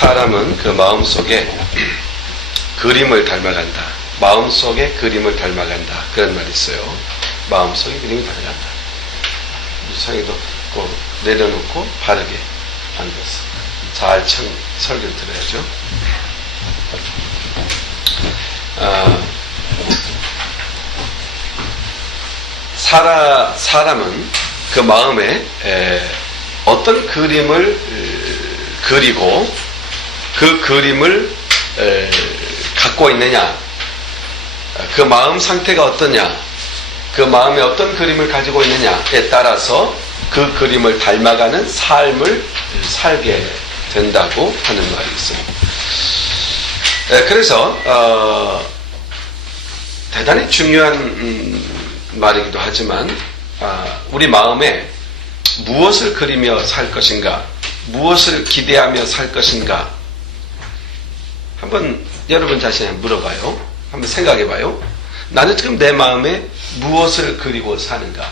사람은 그 마음속에 그림을 닮아간다. 마음속에 그림을 닮아간다. 그런 말이 있어요. 마음속에 그림을 닮아간다. 유상이도 내려놓고 바르게 앉아서 잘 설교를 들어야죠. 사람은 그 마음에 어떤 그림을 그리고 그 그림을 갖고 있느냐, 그 마음 상태가 어떠냐, 그 마음에 어떤 그림을 가지고 있느냐에 따라서 그 그림을 닮아가는 삶을 살게 된다고 하는 말이 있습니다. 그래서 대단히 중요한 말이기도 하지만 우리 마음에 무엇을 그리며 살 것인가, 무엇을 기대하며 살 것인가, 한번 여러분 자신에게 물어봐요. 한번 생각해봐요. 나는 지금 내 마음에 무엇을 그리고 사는가,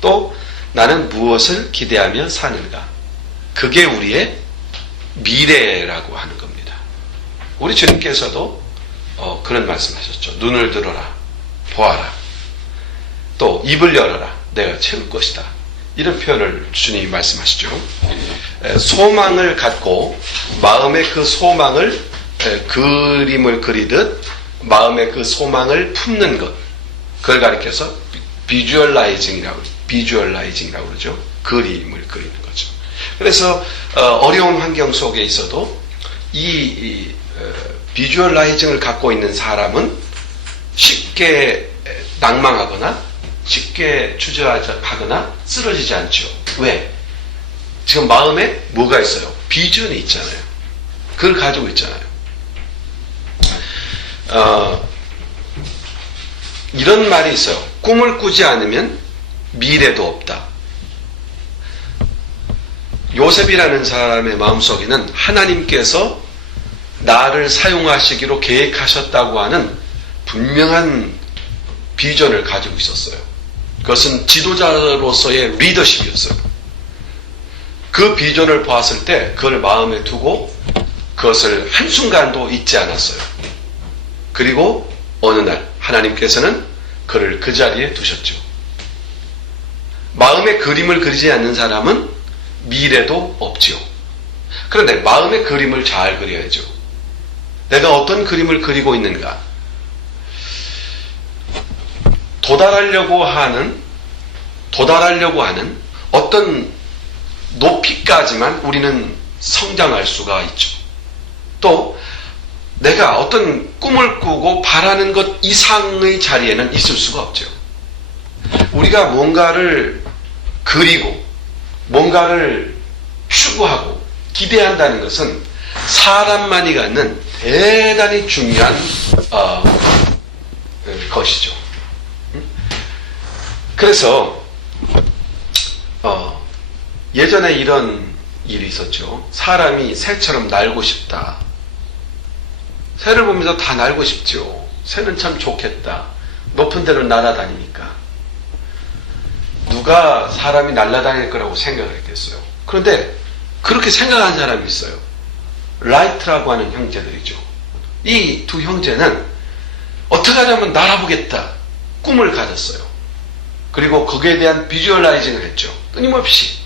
또 나는 무엇을 기대하며 사는가. 그게 우리의 미래라고 하는 겁니다. 우리 주님께서도 그런 말씀하셨죠. 눈을 들어라, 보아라, 또 입을 열어라, 내가 채울 것이다. 이런 표현을 주님이 말씀하시죠. 소망을 갖고 마음의 그 소망을 그림을 그리듯 마음의 그 소망을 품는 것, 그걸 가리켜서 비주얼라이징이라고 그러죠. 그림을 그리는 거죠. 그래서 어려운 환경 속에 있어도 이 비주얼라이징을 갖고 있는 사람은 쉽게 낭망하거나 쉽게 주저하거나 쓰러지지 않죠. 왜? 지금 마음에 뭐가 있어요? 비전이 있잖아요. 그걸 가지고 있잖아요. 이런 말이 있어요. 꿈을 꾸지 않으면 미래도 없다. 요셉이라는 사람의 마음속에는 하나님께서 나를 사용하시기로 계획하셨다고 하는 분명한 비전을 가지고 있었어요. 그것은 지도자로서의 리더십이었어요. 그 비전을 보았을 때 그걸 마음에 두고 그것을 한순간도 잊지 않았어요. 그리고 어느 날 하나님께서는 그를 그 자리에 두셨죠. 마음의 그림을 그리지 않는 사람은 미래도 없지요. 그런데 마음의 그림을 잘 그려야죠. 내가 어떤 그림을 그리고 있는가? 도달하려고 하는 어떤 높이까지만 우리는 성장할 수가 있죠. 또 내가 어떤 꿈을 꾸고 바라는 것 이상의 자리에는 있을 수가 없죠. 우리가 뭔가를 그리고 뭔가를 추구하고 기대한다는 것은 사람만이 갖는 대단히 중요한 것이죠. 그래서 예전에 이런 일이 있었죠. 사람이 새처럼 날고 싶다. 새를 보면서 다 날고 싶죠. 새는 참 좋겠다. 높은 데로 날아다니니까. 누가 사람이 날아다닐 거라고 생각을 했겠어요. 그런데 그렇게 생각한 사람이 있어요. 라이트라고 하는 형제들이죠. 이 두 형제는 어떻게 하냐면 날아보겠다 꿈을 가졌어요. 그리고 거기에 대한 비주얼라이징을 했죠. 끊임없이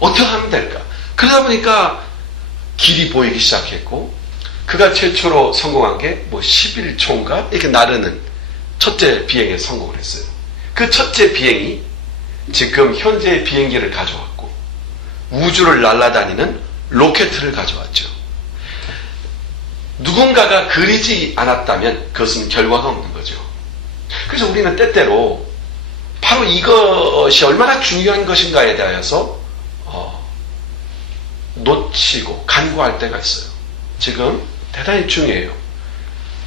어떻게 하면 될까. 그러다 보니까 길이 보이기 시작했고, 그가 최초로 성공한 게 11초인가 이렇게 나르는 첫째 비행에 성공을 했어요. 그 첫째 비행이 지금 현재의 비행기를 가져왔고 우주를 날아다니는 로켓을 가져왔죠. 누군가가 그리지 않았다면 그것은 결과가 없는 거죠. 그래서 우리는 때때로 바로 이것이 얼마나 중요한 것인가에 대해서 놓치고 간과할 때가 있어요. 지금 대단히 중요해요.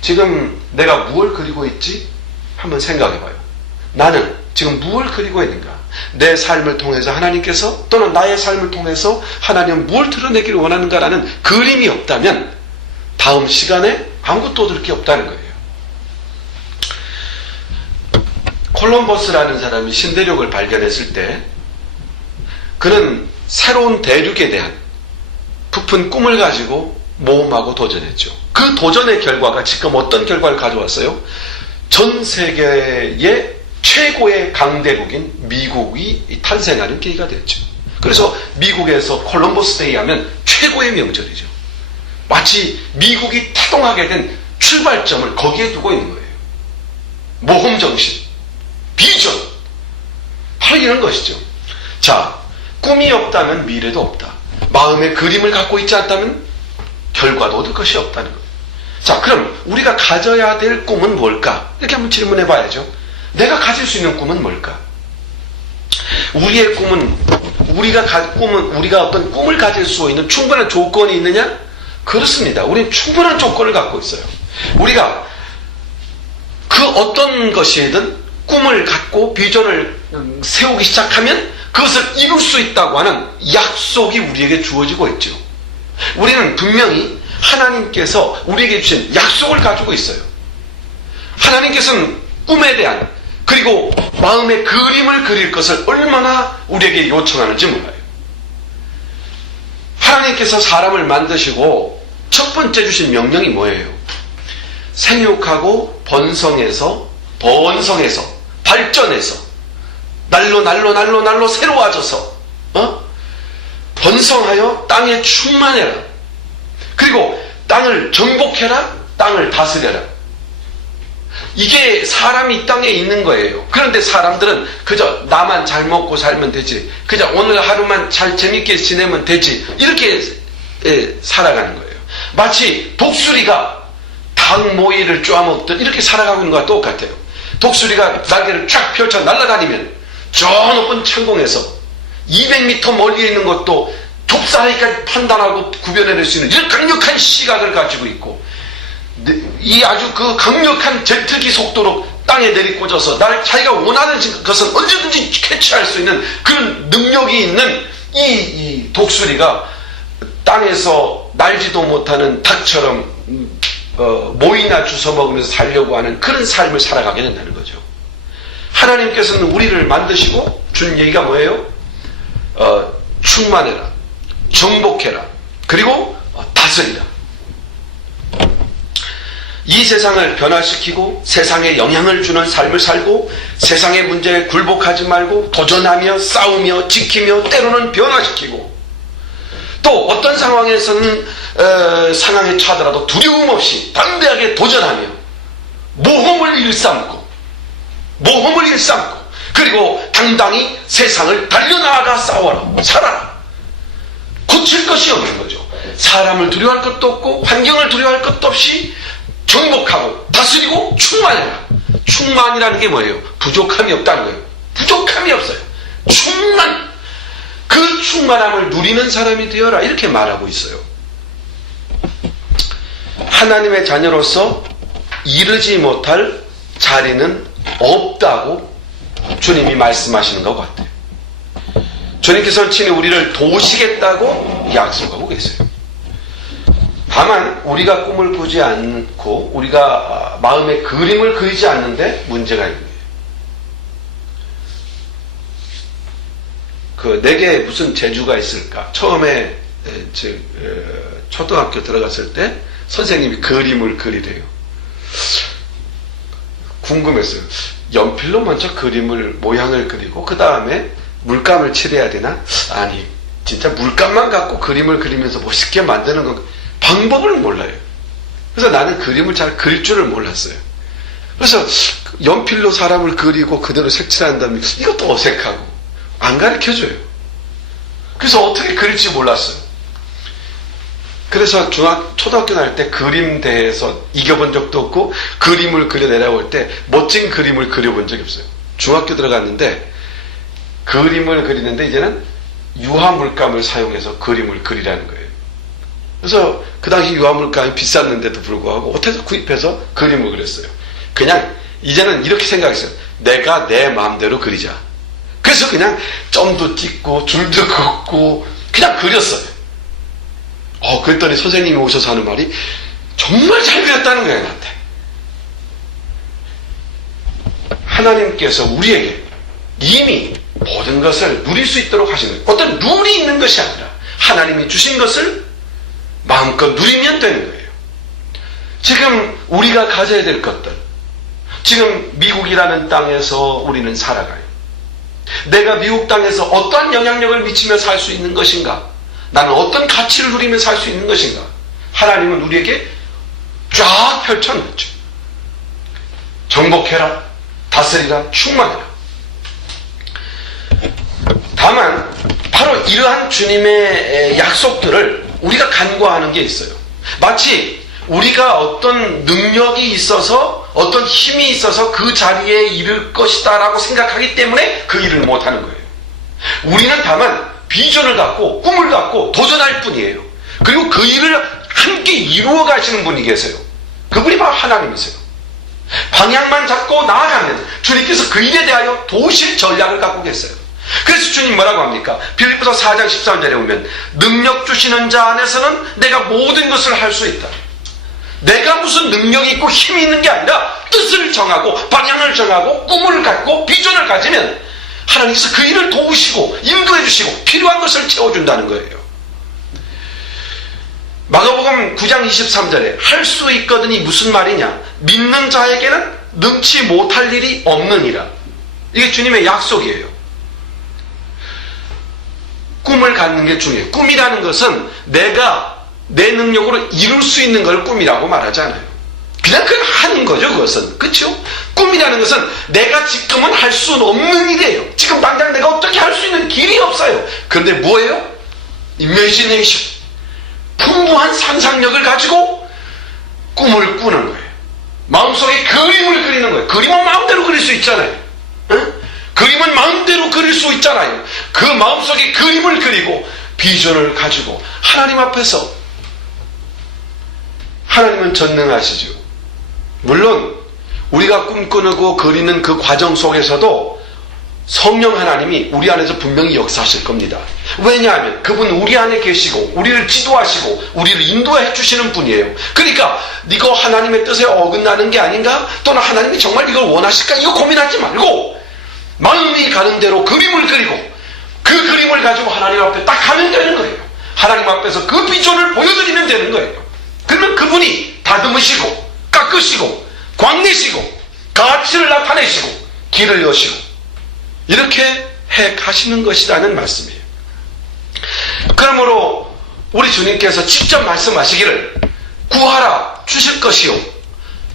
지금 내가 무엇을 그리고 있지? 한번 생각해봐요. 나는 지금 무엇을 그리고 있는가? 내 삶을 통해서 하나님께서, 또는 나의 삶을 통해서 하나님은 무엇을 드러내기를 원하는가라는 그림이 없다면 다음 시간에 아무것도 얻을 게 없다는 거예요. 콜럼버스라는 사람이 신대륙을 발견했을 때 그는 새로운 대륙에 대한 부푼 꿈을 가지고 모험하고 도전했죠. 그 도전의 결과가 지금 어떤 결과를 가져왔어요? 전 세계의 최고의 강대국인 미국이 탄생하는 계기가 됐죠. 그래서 미국에서 콜럼버스 데이 하면 최고의 명절이죠. 마치 미국이 태동하게 된 출발점을 거기에 두고 있는 거예요. 모험정신, 비전, 바로 이런 것이죠. 자, 꿈이 없다면 미래도 없다. 마음의 그림을 갖고 있지 않다면 결과도 얻을 것이 없다는 거예요. 자, 그럼 우리가 가져야 될 꿈은 뭘까? 이렇게 한번 질문해 봐야죠. 내가 가질 수 있는 꿈은 뭘까? 우리의 꿈은 우리가 어떤 꿈을 가질 수 있는 충분한 조건이 있느냐? 그렇습니다. 우리는 충분한 조건을 갖고 있어요. 우리가 그 어떤 것이든 꿈을 갖고 비전을 세우기 시작하면 그것을 이룰 수 있다고 하는 약속이 우리에게 주어지고 있죠. 우리는 분명히 하나님께서 우리에게 주신 약속을 가지고 있어요. 하나님께서는 꿈에 대한 그리고 마음의 그림을 그릴 것을 얼마나 우리에게 요청하는지 몰라요. 하나님께서 사람을 만드시고 첫 번째 주신 명령이 뭐예요? 생육하고 번성해서 발전해서 날로 새로워져서 번성하여 땅에 충만해라. 그리고 땅을 정복해라. 땅을 다스려라. 이게 사람이 이 땅에 있는 거예요. 그런데 사람들은 그저 나만 잘 먹고 살면 되지, 그저 오늘 하루만 잘 재밌게 지내면 되지, 이렇게 살아가는 거예요. 마치 독수리가 닭 모이를 쪼아먹듯 이렇게 살아가고 있는 것과 똑같아요. 독수리가 날개를 쫙 펼쳐 날아다니면 저 높은 창공에서 200m 멀리에 있는 것도 독사라니까 판단하고 구별해낼 수 있는 이런 강력한 시각을 가지고 있고, 이 아주 그 강력한 제트기 속도로 땅에 내리꽂아서 자기가 원하는 것은 언제든지 캐치할 수 있는 그런 능력이 있는 이 독수리가 땅에서 날지도 못하는 닭처럼 모이나 주워 먹으면서 살려고 하는 그런 삶을 살아가게 된다는 거죠. 하나님께서는 우리를 만드시고 주는 얘기가 뭐예요? 충만해라, 정복해라, 그리고 다스리라. 이 세상을 변화시키고 세상에 영향을 주는 삶을 살고 세상의 문제에 굴복하지 말고 도전하며 싸우며 지키며 때로는 변화시키고, 또 어떤 상황에서는 상황에 처하더라도 두려움 없이 담대하게 도전하며 모험을 일삼고 그리고 당당히 세상을 달려나가 싸워라, 살아라. 고칠 것이 없는 거죠. 사람을 두려워할 것도 없고 환경을 두려워할 것도 없이 정복하고 다스리고 충만해라. 충만이라는 게 뭐예요? 부족함이 없다는 거예요. 부족함이 없어요. 그 충만함을 누리는 사람이 되어라, 이렇게 말하고 있어요. 하나님의 자녀로서 이르지 못할 자리는 없다고 주님이 말씀하시는 것 같아요. 주님께서는 친히 우리를 도우시겠다고 약속하고 계세요. 다만 우리가 꿈을 꾸지 않고 우리가 마음의 그림을 그리지 않는데 문제가 있는 거예요. 내게 무슨 재주가 있을까? 처음에 초등학교 들어갔을 때 선생님이 그림을 그리래요. 궁금했어요. 연필로 먼저 모양을 그리고 그 다음에 물감을 칠해야 되나? 아니, 진짜 물감만 갖고 그림을 그리면서 멋있게 만드는 건 방법을 몰라요. 그래서 나는 그림을 잘 그릴 줄을 몰랐어요. 그래서 연필로 사람을 그리고 그대로 색칠한다면 이것도 어색하고 안 가르쳐줘요. 그래서 어떻게 그릴지 몰랐어요. 그래서 초등학교 다닐 때 그림 대회에서 이겨본 적도 없고 그림을 그려내라고 할 때 멋진 그림을 그려본 적이 없어요. 중학교 들어갔는데 그림을 그리는데 이제는 유화물감을 사용해서 그림을 그리라는 거예요. 그래서 그 당시 유화물감이 비쌌는데도 불구하고 어떻게 구입해서 그림을 그렸어요. 그냥 이제는 이렇게 생각했어요. 내가 내 마음대로 그리자. 그래서 그냥 점도 찍고 줄도 긋고 그냥 그렸어요. 그랬더니 선생님이 오셔서 하는 말이 정말 잘 그렸다는 거예요, 나한테. 하나님께서 우리에게 이미 모든 것을 누릴 수 있도록 하시는 거예요. 어떤 룰이 있는 것이 아니라 하나님이 주신 것을 마음껏 누리면 되는 거예요. 지금 우리가 가져야 될 것들, 지금 미국이라는 땅에서 우리는 살아가요. 내가 미국 땅에서 어떠한 영향력을 미치며 살 수 있는 것인가? 나는 어떤 가치를 누리며 살 수 있는 것인가? 하나님은 우리에게 쫙 펼쳐놓죠. 정복해라, 다스리라, 충만해라. 다만 바로 이러한 주님의 약속들을 우리가 간과하는 게 있어요. 마치 우리가 어떤 능력이 있어서, 어떤 힘이 있어서 그 자리에 이를 것이다 라고 생각하기 때문에 그 일을 못하는 거예요. 우리는 다만 비전을 갖고 꿈을 갖고 도전할 뿐이에요. 그리고 그 일을 함께 이루어 가시는 분이 계세요. 그분이 바로 하나님이세요. 방향만 잡고 나아가면 주님께서 그 일에 대하여 도우실 전략을 갖고 계세요. 그래서 주님 뭐라고 합니까? 빌립보서 4장 13절에 보면 능력 주시는 자 안에서는 내가 모든 것을 할 수 있다. 내가 무슨 능력이 있고 힘이 있는 게 아니라 뜻을 정하고 방향을 정하고 꿈을 갖고 비전을 가지면 하나님께서 그 일을 도우시고 인도해 주시고 필요한 것을 채워준다는 거예요. 마가복음 9장 23절에 할 수 있거든이 무슨 말이냐? 믿는 자에게는 능치 못할 일이 없느니라. 이게 주님의 약속이에요. 꿈을 갖는 게 중요해요. 꿈이라는 것은 내가 내 능력으로 이룰 수 있는 걸 꿈이라고 말하지 않아요. 그냥 하는 거죠, 그것은. 그렇죠? 꿈이라는 것은 내가 지금은 할 수는 없는 일이에요. 지금 당장 내가 어떻게 할 수 있는 길이 없어요. 그런데 뭐예요? 이미지네이션. 풍부한 상상력을 가지고 꿈을 꾸는 거예요. 마음속에 그림을 그리는 거예요. 그림은 마음대로 그릴 수 있잖아요. 응? 그림은 마음대로 그릴 수 있잖아요. 그 마음속에 그림을 그리고 비전을 가지고 하나님 앞에서, 하나님은 전능하시죠. 물론 우리가 꿈꾸고 그리는 그 과정 속에서도 성령 하나님이 우리 안에서 분명히 역사하실 겁니다. 왜냐하면 그분 우리 안에 계시고 우리를 지도하시고 우리를 인도해 주시는 분이에요. 그러니까 이거 하나님의 뜻에 어긋나는 게 아닌가? 또는 하나님이 정말 이걸 원하실까? 이거 고민하지 말고 마음이 가는 대로 그림을 그리고 그 그림을 가지고 하나님 앞에 딱 가면 되는 거예요. 하나님 앞에서 그 비전을 보여드리면 되는 거예요. 그러면 그분이 다듬으시고 깎으시고 광내시고 가치를 나타내시고 길을 여시고 이렇게 해 가시는 것이라는 말씀이에요. 그러므로 우리 주님께서 직접 말씀하시기를 구하라 주실 것이요,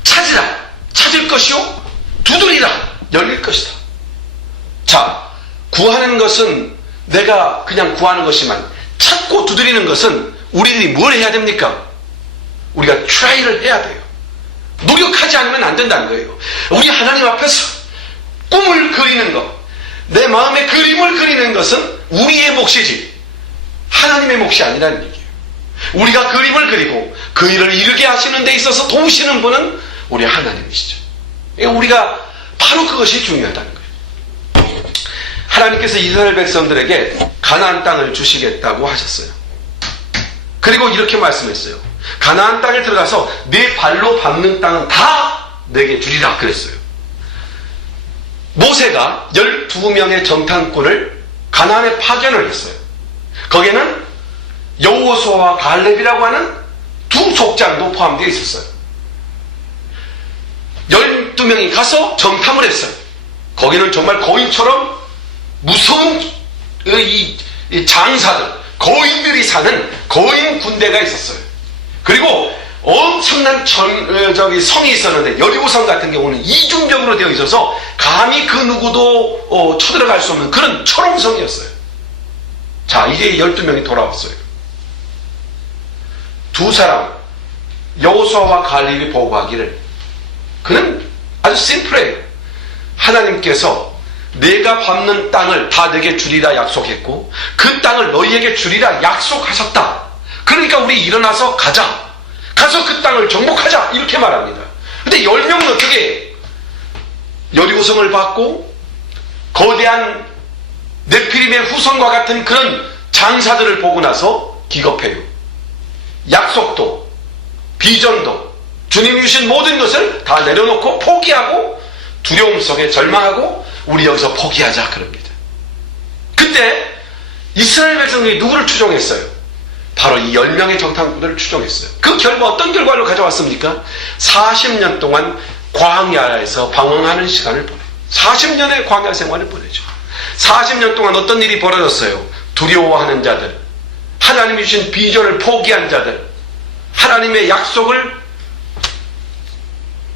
찾으라 찾을 것이요, 두드리라 열릴 것이다. 자, 구하는 것은 내가 그냥 구하는 것이지만 찾고 두드리는 것은 우리들이 뭘 해야 됩니까? 우리가 트라이를 해야 돼요. 노력하지 않으면 안 된다는 거예요. 우리 하나님 앞에서 꿈을 그리는 것, 내 마음의 그림을 그리는 것은 우리의 몫이지 하나님의 몫이 아니라는 얘기예요. 우리가 그림을 그리고 그 일을 이루게 하시는 데 있어서 도우시는 분은 우리 하나님이시죠. 우리가 바로 그것이 중요하다는 거예요. 하나님께서 이스라엘 백성들에게 가나안 땅을 주시겠다고 하셨어요. 그리고 이렇게 말씀했어요. 가나안 땅에 들어가서 네 발로 밟는 땅은 다 내게 주리라 그랬어요. 모세가 12명의 정탐꾼을 가나안에 파견을 했어요. 거기에는 여호수아와 갈렙이라고 하는 두 족장도 포함되어 있었어요. 12명이 가서 정탐을 했어요. 거기는 정말 거인처럼 무서운 이 장사들, 거인들이 사는 거인 군대가 있었어요. 그리고 엄청난 성이 있었는데 여리고성 같은 경우는 이중벽으로 되어 있어서 감히 그 누구도 쳐들어갈 수 없는 그런 철옹성이었어요. 자, 이제 12명이 돌아왔어요. 두 사람 여호수아와 갈렙이 보고하기를, 그는 아주 심플해요. 하나님께서 내가 밟는 땅을 다 내게 주리라 약속했고 그 땅을 너희에게 주리라 약속하셨다. 그러니까 우리 일어나서 가자. 가서 그 땅을 정복하자. 이렇게 말합니다. 근데 10명은 어떻게 해요? 여리고성을 받고 거대한 네피림의 후손과 같은 그런 장사들을 보고 나서 기겁해요. 약속도 비전도 주님이 주신 모든 것을 다 내려놓고 포기하고 두려움 속에 절망하고 우리 여기서 포기하자 그럽니다. 그때 이스라엘 백성들이 누구를 추종했어요? 바로 이 10명의 정탐꾼들을 추종했어요. 그 결과 어떤 결과를 가져왔습니까? 40년 동안 광야에서 방황하는 시간을 보내요. 40년의 광야 생활을 보내죠. 40년 동안 어떤 일이 벌어졌어요? 두려워하는 자들, 하나님이 주신 비전을 포기한 자들, 하나님의 약속을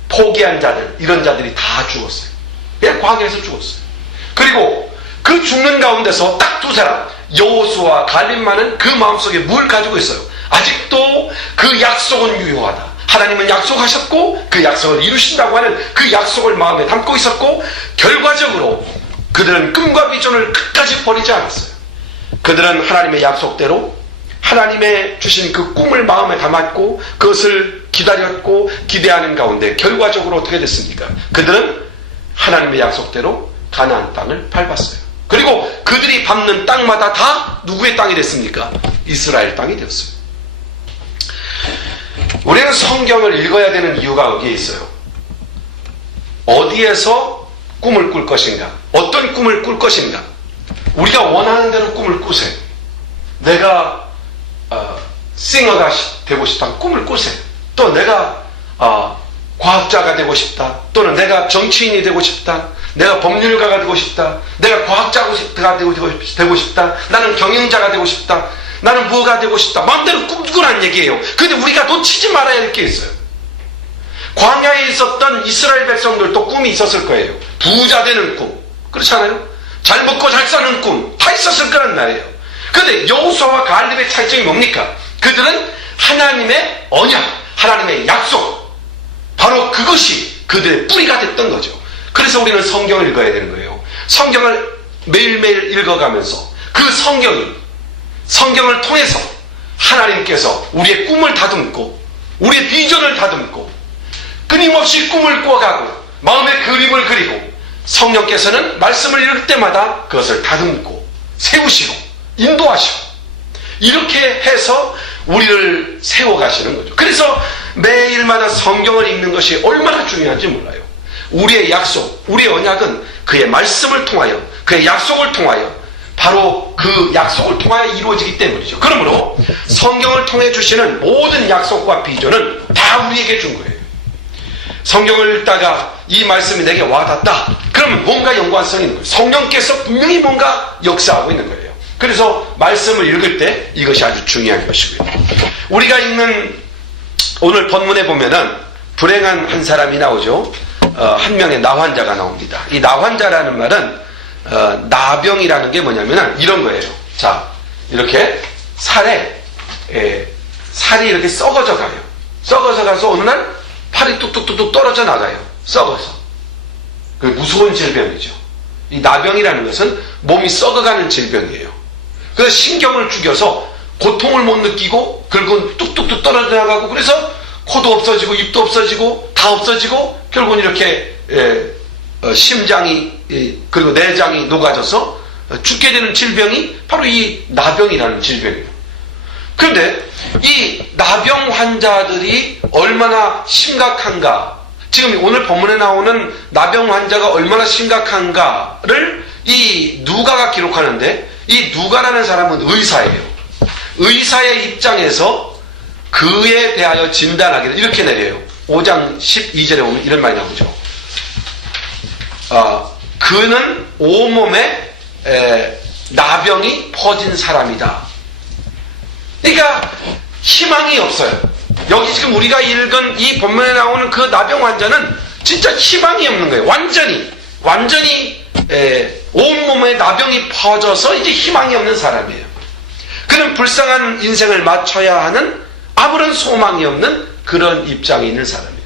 포기한 자들, 이런 자들이 다 죽었어요. 그냥 광야에서 죽었어요. 그리고 그 죽는 가운데서 딱 두 사람, 여호수아와 갈렙만은 그 마음속에 뭘 가지고 있어요? 아직도 그 약속은 유효하다. 하나님은 약속하셨고 그 약속을 이루신다고 하는 그 약속을 마음에 담고 있었고, 결과적으로 그들은 꿈과 비전을 끝까지 버리지 않았어요. 그들은 하나님의 약속대로 하나님의 주신 그 꿈을 마음에 담았고 그것을 기다렸고 기대하는 가운데 결과적으로 어떻게 됐습니까? 그들은 하나님의 약속대로 가나안 땅을 밟았어요. 그리고 그들이 밟는 땅마다 다 누구의 땅이 됐습니까? 이스라엘 땅이 되었어요. 우리는 성경을 읽어야 되는 이유가 여기에 있어요. 어디에서 꿈을 꿀 것인가? 어떤 꿈을 꿀 것인가? 우리가 원하는 대로 꿈을 꾸세요. 내가 싱어가 되고 싶다 꿈을 꾸세요. 또 내가 과학자가 되고 싶다, 또는 내가 정치인이 되고 싶다, 내가 법률가가 되고 싶다, 내가 과학자가 되고 싶다, 나는 경영자가 되고 싶다, 나는 뭐가 되고 싶다, 마음대로 꿈꾸라는 얘기예요. 근데 우리가 놓치지 말아야 할 게 있어요. 광야에 있었던 이스라엘 백성들도 꿈이 있었을 거예요. 부자 되는 꿈, 그렇잖아요. 잘 먹고 잘 사는 꿈 다 있었을 거란 말이에요. 근데 여호수아와 갈렙의 차이점이 뭡니까? 그들은 하나님의 언약, 하나님의 약속, 바로 그것이 그들의 뿌리가 됐던 거죠. 그래서 우리는 성경을 읽어야 되는 거예요. 성경을 매일매일 읽어가면서 그 성경을 통해서 하나님께서 우리의 꿈을 다듬고 우리의 비전을 다듬고 끊임없이 꿈을 꾸어가고 마음의 그림을 그리고, 성령께서는 말씀을 읽을 때마다 그것을 다듬고 세우시고 인도하시고 이렇게 해서 우리를 세워가시는 거죠. 그래서 매일마다 성경을 읽는 것이 얼마나 중요한지 몰라요. 우리의 약속, 우리의 언약은 그의 말씀을 통하여, 그의 약속을 통하여, 바로 그 약속을 통하여 이루어지기 때문이죠. 그러므로 성경을 통해 주시는 모든 약속과 비전은 다 우리에게 준 거예요. 성경을 읽다가 이 말씀이 내게 와닿다, 그러면 뭔가 연관성이 있는 거예요. 성령께서 분명히 뭔가 역사하고 있는 거예요. 그래서 말씀을 읽을 때 이것이 아주 중요한 것이고요. 우리가 읽는 오늘 본문에 보면은 불행한 한 사람이 나오죠. 한 명의 나환자가 나옵니다. 이 나환자라는 말은 나병이라는 게 뭐냐면은 이런 거예요. 자, 이렇게 살이 이렇게 썩어져 가요. 썩어져 가서 어느 날 팔이 뚝뚝뚝뚝 떨어져 나가요. 썩어서. 그 무서운 질병이죠. 이 나병이라는 것은 몸이 썩어가는 질병이에요. 그래서 신경을 죽여서 고통을 못 느끼고 결국은 뚝뚝뚝 떨어져 나가고, 그래서 코도 없어지고 입도 없어지고 다 없어지고 결국은 이렇게 심장이 그리고 내장이 녹아져서 죽게 되는 질병이 바로 이 나병이라는 질병이에요. 그런데 이 나병 환자들이 얼마나 심각한가, 지금 오늘 본문에 나오는 나병 환자가 얼마나 심각한가를 이 누가가 기록하는데, 이 누가라는 사람은 의사예요. 의사의 입장에서 그에 대하여 진단하기를 이렇게 내려요. 5장 12절에 보면 이런 말이 나오죠. 그는 온몸에 나병이 퍼진 사람이다. 그러니까 희망이 없어요. 여기 지금 우리가 읽은 이 본문에 나오는 그 나병 환자는 진짜 희망이 없는 거예요. 완전히 온몸에 나병이 퍼져서 이제 희망이 없는 사람이에요. 그는 불쌍한 인생을 마쳐야 하는 아무런 소망이 없는 그런 입장에 있는 사람이에요.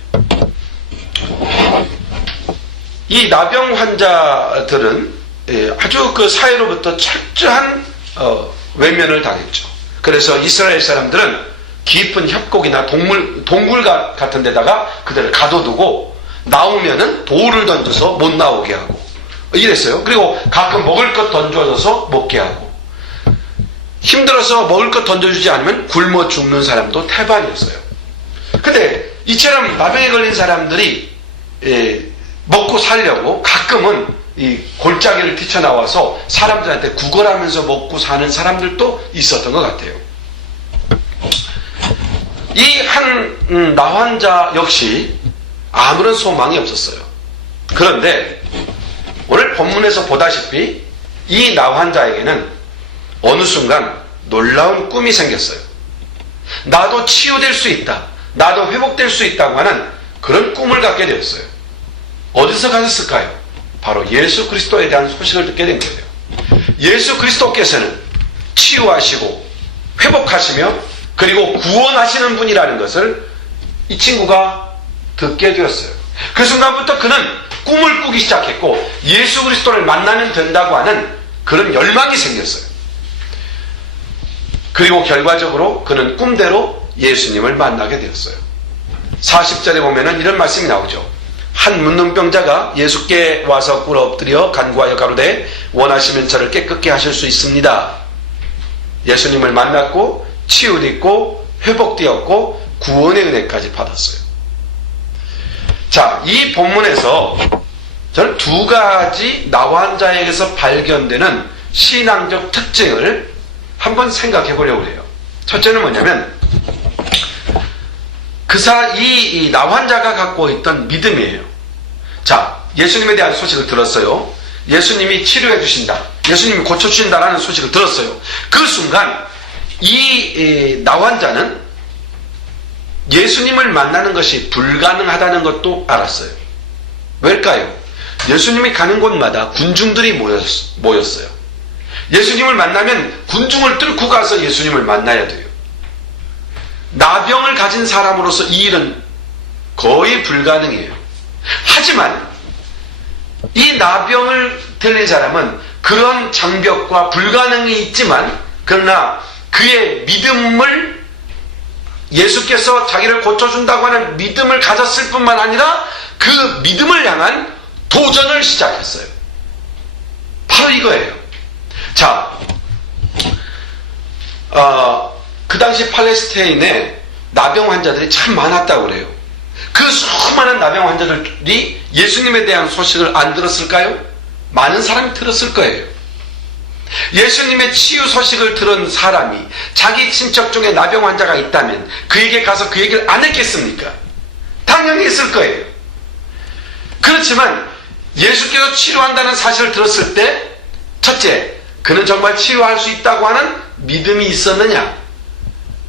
이 나병 환자들은 아주 그 사회로부터 철저한 외면을 당했죠. 그래서 이스라엘 사람들은 깊은 협곡이나 동굴 같은 데다가 그들을 가둬두고 나오면은 돌을 던져서 못 나오게 하고 이랬어요. 그리고 가끔 먹을 것 던져줘서 먹게 하고, 힘들어서 먹을 것 던져주지 않으면 굶어 죽는 사람도 태반이었어요. 근데 이처럼 나병에 걸린 사람들이 먹고 살려고 가끔은 이 골짜기를 뛰쳐나와서 사람들한테 구걸하면서 먹고 사는 사람들도 있었던 것 같아요. 이 한 나환자 역시 아무런 소망이 없었어요. 그런데 오늘 본문에서 보다시피 이 나환자에게는 어느 순간 놀라운 꿈이 생겼어요. 나도 치유될 수 있다, 나도 회복될 수 있다고 하는 그런 꿈을 갖게 되었어요. 어디서 가졌을까요? 바로 예수 그리스도에 대한 소식을 듣게 된 거예요. 예수 그리스도께서는 치유하시고 회복하시며 그리고 구원하시는 분이라는 것을 이 친구가 듣게 되었어요. 그 순간부터 그는 꿈을 꾸기 시작했고 예수 그리스도를 만나면 된다고 하는 그런 열망이 생겼어요. 그리고 결과적으로 그는 꿈대로 예수님을 만나게 되었어요. 40절에 보면은 이런 말씀이 나오죠. 한 문둥병자가 예수께 와서 꿇어 엎드려 간구하여 가로되 원하시면 저를 깨끗게 하실 수 있습니다. 예수님을 만났고 치유됐고 회복되었고 구원의 은혜까지 받았어요. 자, 이 본문에서 저는 두 가지 나환자에게서 발견되는 신앙적 특징을 한번 생각해 보려고 해요. 첫째는 뭐냐면 이 나환자가 갖고 있던 믿음이에요. 자, 예수님에 대한 소식을 들었어요. 예수님이 치료해 주신다, 예수님이 고쳐주신다라는 소식을 들었어요. 그 순간 이 나환자는 예수님을 만나는 것이 불가능하다는 것도 알았어요. 왜일까요? 예수님이 가는 곳마다 군중들이 모였어요. 예수님을 만나면 군중을 뚫고 가서 예수님을 만나야 돼요. 나병을 가진 사람으로서 이 일은 거의 불가능해요. 하지만 이 나병을 들린 사람은 그런 장벽과 불가능이 있지만 그러나 그의 믿음을, 예수께서 자기를 고쳐준다고 하는 믿음을 가졌을 뿐만 아니라 그 믿음을 향한 도전을 시작했어요. 바로 이거예요. 자, 그 당시 팔레스타인에 나병 환자들이 참 많았다고 그래요. 그 수많은 나병 환자들이 예수님에 대한 소식을 안 들었을까요? 많은 사람이 들었을 거예요. 예수님의 치유 소식을 들은 사람이 자기 친척 중에 나병 환자가 있다면 그에게 가서 그 얘기를 안 했겠습니까? 당연히 했을 거예요. 그렇지만 예수께서 치료한다는 사실을 들었을 때 첫째, 그는 정말 치유할 수 있다고 하는 믿음이 있었느냐?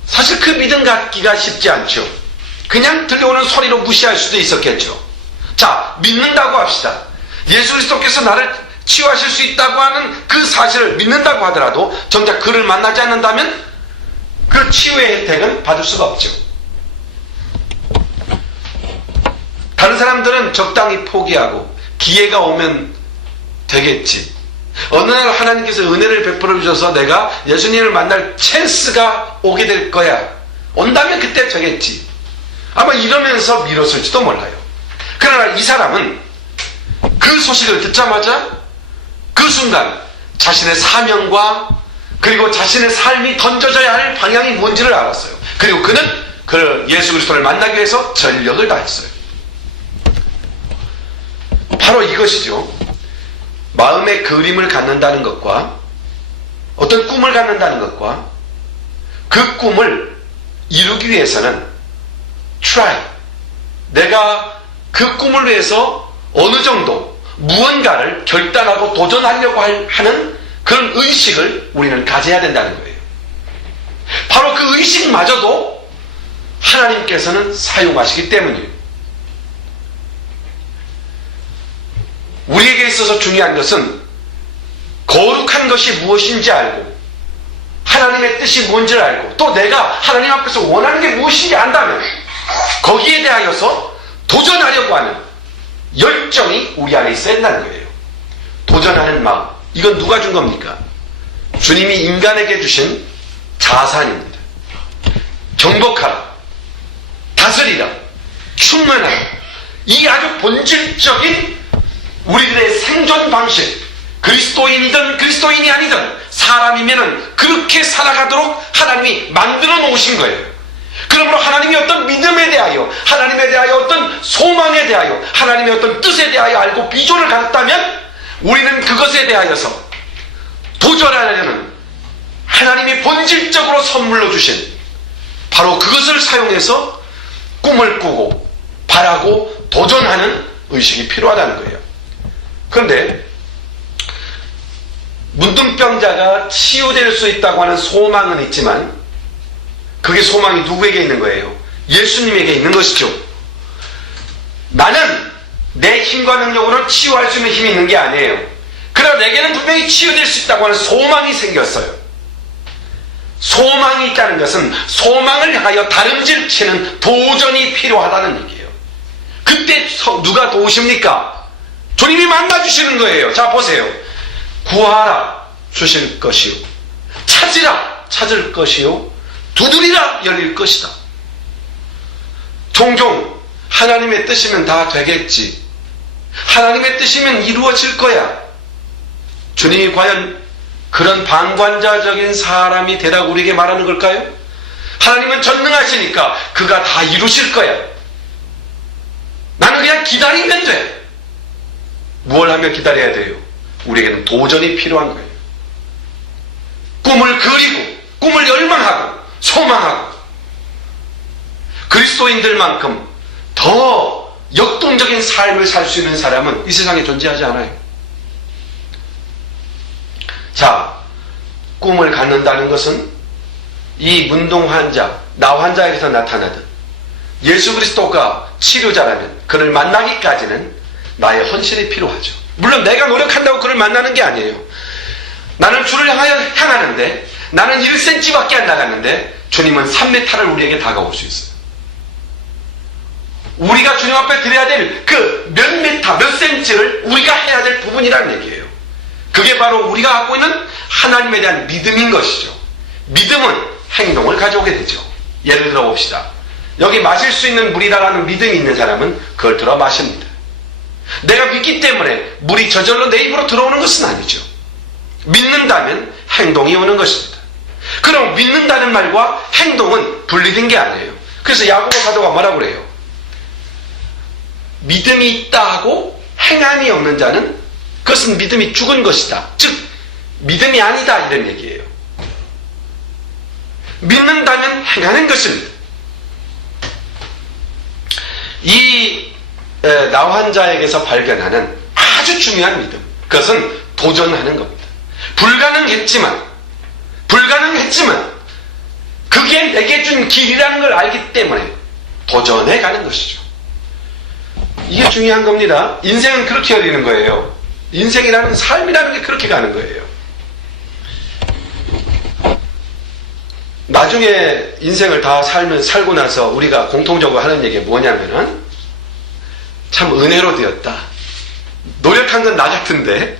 사실 그 믿음 갖기가 쉽지 않죠. 그냥 들려오는 소리로 무시할 수도 있었겠죠. 자, 믿는다고 합시다. 예수 그리스도께서 나를 치유하실 수 있다고 하는 그 사실을 믿는다고 하더라도 정작 그를 만나지 않는다면 그 치유의 혜택은 받을 수가 없죠. 다른 사람들은 적당히 포기하고 기회가 오면 되겠지. 어느 날 하나님께서 은혜를 베풀어 주셔서 내가 예수님을 만날 찬스가 오게 될 거야. 온다면 그때 되겠지. 아마 이러면서 미뤘을지도 몰라요. 그러나 이 사람은 그 소식을 듣자마자 그 순간 자신의 사명과 그리고 자신의 삶이 던져져야 할 방향이 뭔지를 알았어요. 그리고 그는 그 예수 그리스도를 만나기 위해서 전력을 다했어요. 바로 이것이죠. 마음의 그림을 갖는다는 것과 어떤 꿈을 갖는다는 것과 그 꿈을 이루기 위해서는 try, 내가 그 꿈을 위해서 어느 정도 무언가를 결단하고 도전하려고 하는 그런 의식을 우리는 가져야 된다는 거예요. 바로 그 의식마저도 하나님께서는 사용하시기 때문이에요. 우리에게 있어서 중요한 것은 거룩한 것이 무엇인지 알고 하나님의 뜻이 뭔지를 알고 또 내가 하나님 앞에서 원하는 게 무엇인지 안다면 거기에 대하여서 도전하려고 하는 열정이 우리 안에 있어야 한다는 거예요. 도전하는 마음, 이건 누가 준 겁니까? 주님이 인간에게 주신 자산입니다. 정복하라, 다스리라, 충만하라, 이 아주 본질적인 우리들의 생존 방식, 그리스도인이든 그리스도인이 아니든 사람이면은 그렇게 살아가도록 하나님이 만들어 놓으신 거예요. 그러므로 하나님의 어떤 믿음에 대하여, 하나님에 대하여 어떤 소망에 대하여, 하나님의 어떤 뜻에 대하여 알고 비전을 갖다면 우리는 그것에 대하여서 도전하려는 하나님이 본질적으로 선물로 주신 바로 그것을 사용해서 꿈을 꾸고 바라고 도전하는 의식이 필요하다는 거예요. 그런데 문둥병자가 치유될 수 있다고 하는 소망은 있지만 그게 소망이 누구에게 있는 거예요? 예수님에게 있는 것이죠. 나는 내 힘과 능력으로 치유할 수 있는 힘이 있는 게 아니에요. 그러나 내게는 분명히 치유될 수 있다고 하는 소망이 생겼어요. 소망이 있다는 것은 소망을 향하여 다름질치는 도전이 필요하다는 얘기예요. 그때 누가 도우십니까? 주님이 만나주시는 거예요. 자, 보세요. 구하라, 주실 것이요. 찾으라, 찾을 것이요. 두드리라, 열릴 것이다. 종종 하나님의 뜻이면 다 되겠지. 하나님의 뜻이면 이루어질 거야. 주님이 과연 그런 방관자적인 사람이 되라고 우리에게 말하는 걸까요? 하나님은 전능하시니까 그가 다 이루실 거야. 나는 그냥 기다리면 돼. 무엇을 하며 기다려야 돼요? 우리에게는 도전이 필요한 거예요. 꿈을 그리고 꿈을 열망하고 소망하고 그리스도인들만큼 더 역동적인 삶을 살 수 있는 사람은 이 세상에 존재하지 않아요. 자, 꿈을 갖는다는 것은 이 문둥 환자, 나 환자에게서 나타나듯 예수 그리스도가 치료자라면 그를 만나기까지는 나의 헌신이 필요하죠. 물론 내가 노력한다고 그를 만나는 게 아니에요. 나는 주를 향하는데 나는 1cm밖에 안 나갔는데 주님은 3m를 우리에게 다가올 수 있어요. 우리가 주님 앞에 드려야 될 그 몇 미터, 몇 cm를 우리가 해야 될 부분이라는 얘기예요. 그게 바로 우리가 갖고 있는 하나님에 대한 믿음인 것이죠. 믿음은 행동을 가져오게 되죠. 예를 들어 봅시다. 여기 마실 수 있는 물이라는 믿음이 있는 사람은 그걸 들어 마십니다. 내가 믿기 때문에 물이 저절로 내 입으로 들어오는 것은 아니죠. 믿는다면 행동이 오는 것입니다. 그럼 믿는다는 말과 행동은 분리된 게 아니에요. 그래서 야고보 사도가 뭐라고 그래요? 믿음이 있다 하고 행함이 없는 자는 그것은 믿음이 죽은 것이다. 즉 믿음이 아니다 이런 얘기예요. 믿는다면 행하는 것입니다. 이 나 환자에게서 발견하는 아주 중요한 믿음, 그것은 도전하는 겁니다. 불가능했지만 그게 내게 준 길이라는 걸 알기 때문에 도전해 가는 것이죠. 이게 중요한 겁니다. 인생은 그렇게 열리는 거예요. 인생이라는 삶이라는 게 그렇게 가는 거예요. 나중에 인생을 다 살고 나서 우리가 공통적으로 하는 얘기가 뭐냐면은 참 은혜로 되었다. 노력한 건 나 같은데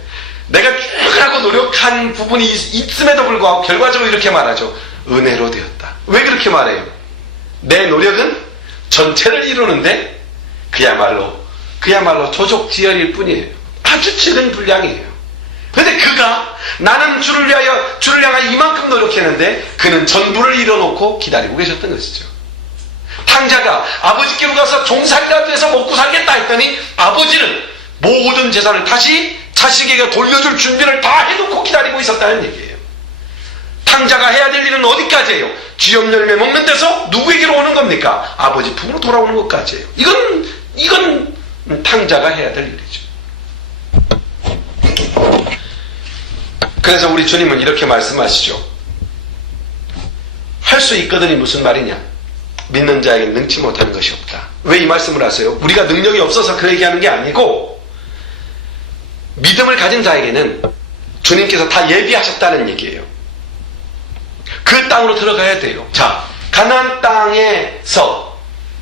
내가 쭉 하고 노력한 부분이 있음에도 불구하고 결과적으로 이렇게 말하죠. 은혜로 되었다. 왜 그렇게 말해요? 내 노력은 전체를 이루는데 그야말로 조족지연일 뿐이에요. 아주 적은 분량이에요. 그런데 그가 나는 주를 향하여 이만큼 노력했는데 그는 전부를 이뤄놓고 기다리고 계셨던 것이죠. 탕자가 아버지께로 가서 종살이라도 해서 먹고 살겠다 했더니 아버지는 모든 재산을 다시 자식에게 돌려줄 준비를 다 해놓고 기다리고 있었다는 얘기예요. 탕자가 해야 될 일은 어디까지예요? 쥐염 열매 먹는 데서 누구에게로 오는 겁니까? 아버지 품으로 돌아오는 것까지예요. 이건 탕자가 해야 될 일이죠. 그래서 우리 주님은 이렇게 말씀하시죠. 할 수 있거든이 무슨 말이냐? 믿는 자에게 능치 못하는 것이 없다. 왜 이 말씀을 하세요? 우리가 능력이 없어서 그 얘기하는 게 아니고 믿음을 가진 자에게는 주님께서 다 예비하셨다는 얘기예요. 그 땅으로 들어가야 돼요. 자, 가나안 땅에서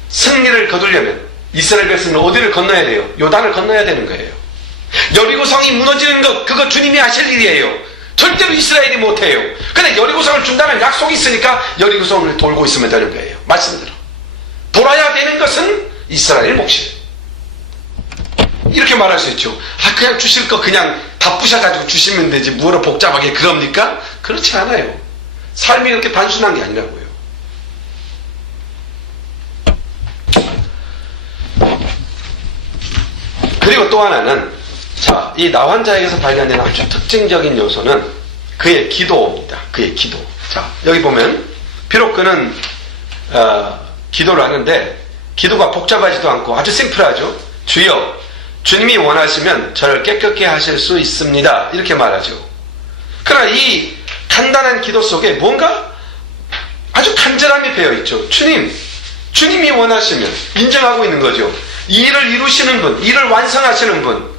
승리를 거두려면 이스라엘 백성은 어디를 건너야 돼요? 요단을 건너야 되는 거예요. 여리고성이 무너지는 것, 그거 주님이 하실 일이에요. 절대로 이스라엘이 못해요. 근데 여리고성을 준다는 약속이 있으니까 여리고성을 돌고 있으면 되는 거예요. 말씀대로 돌아야 되는 것은 이스라엘 몫이에요. 이렇게 말할 수 있죠. 그냥 주실 거 그냥 다 부셔가지고 주시면 되지 뭐로 복잡하게 그럽니까? 그렇지 않아요. 삶이 그렇게 단순한 게 아니라고요. 그리고 또 하나는, 자, 이 나 환자에게서 발견된 아주 특징적인 요소는 그의 기도입니다. 그의 기도. 자, 여기 보면 비록 그는 기도를 하는데 기도가 복잡하지도 않고 아주 심플하죠. 주여, 주님이 원하시면 저를 깨끗게 하실 수 있습니다. 이렇게 말하죠. 그러나 이 간단한 기도 속에 뭔가 아주 간절함이 배어있죠. 주님이 원하시면 인정하고 있는 거죠. 이 일을 이루시는 분, 일을 완성하시는 분,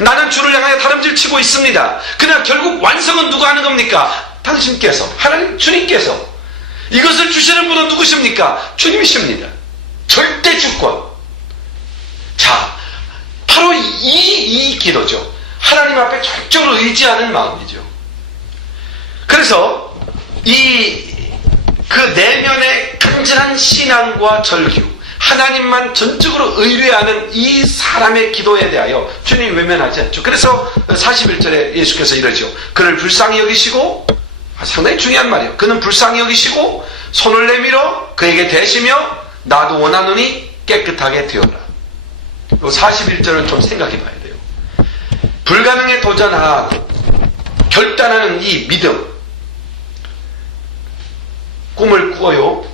나는 주를 향하여 다름질치고 있습니다. 그러나 결국 완성은 누가 하는 겁니까? 당신께서, 하나님 주님께서. 이것을 주시는 분은 누구십니까? 주님이십니다. 절대 주권. 자, 바로 이 기도죠. 하나님 앞에 전적으로 의지하는 마음이죠. 그래서 그 내면의 간절한 신앙과 절규, 하나님만 전적으로 의뢰하는 이 사람의 기도에 대하여 주님이 외면하지 않죠. 그래서 41절에 예수께서 이러죠. 그를 불쌍히 여기시고, 상당히 중요한 말이에요. 그는 불쌍히 여기시고 손을 내밀어 그에게 대시며 나도 원하노니 깨끗하게 되어라. 41절은 좀 생각해 봐야 돼요. 불가능에 도전하고 결단하는 이 믿음. 꿈을 꾸어요.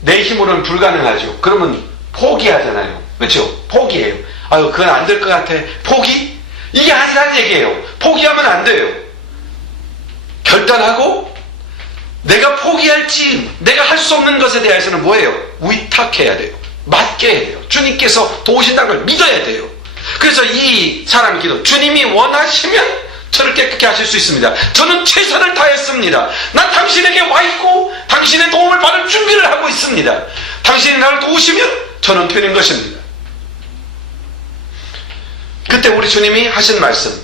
내 힘으로는 불가능하죠. 그러면 포기하잖아요. 그렇죠? 포기해요. 아유, 그건 안 될 것 같아. 포기? 이게 아니란 얘기예요. 포기하면 안 돼요. 결단하고 내가 포기할지, 내가 할 수 없는 것에 대해서는 뭐예요? 위탁해야 돼요. 맡겨야 돼요. 주님께서 도우신다는 걸 믿어야 돼요. 그래서 이 사람의 기도, 주님이 원하시면 저를 깨끗게 하실 수 있습니다. 저는 최선을 다했습니다. 난 당신에게 와 있고 당신의 도움을 받을 준비를 하고 있습니다. 당신이 나를 도우시면 저는 되는 것입니다. 그때 우리 주님이 하신 말씀,